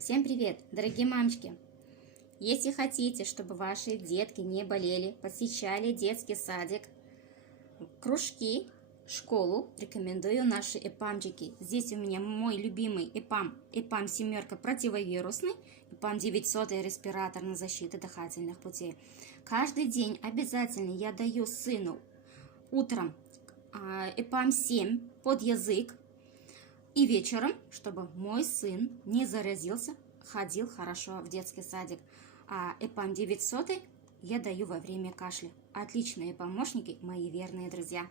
Всем привет, дорогие мамочки! Если хотите, чтобы ваши детки не болели, посещали детский садик, кружки, школу, рекомендую наши ЭПАМчики. Здесь у меня мой любимый ЭПАМ 7 противовирусный, ЭПАМ 900 респиратор на защиту дыхательных путей. Каждый день обязательно я даю сыну утром ЭПАМ 7 под язык, и вечером, чтобы мой сын не заразился, ходил хорошо в детский садик. А ЭПАМ 900 я даю во время кашля. Отличные помощники, мои верные друзья.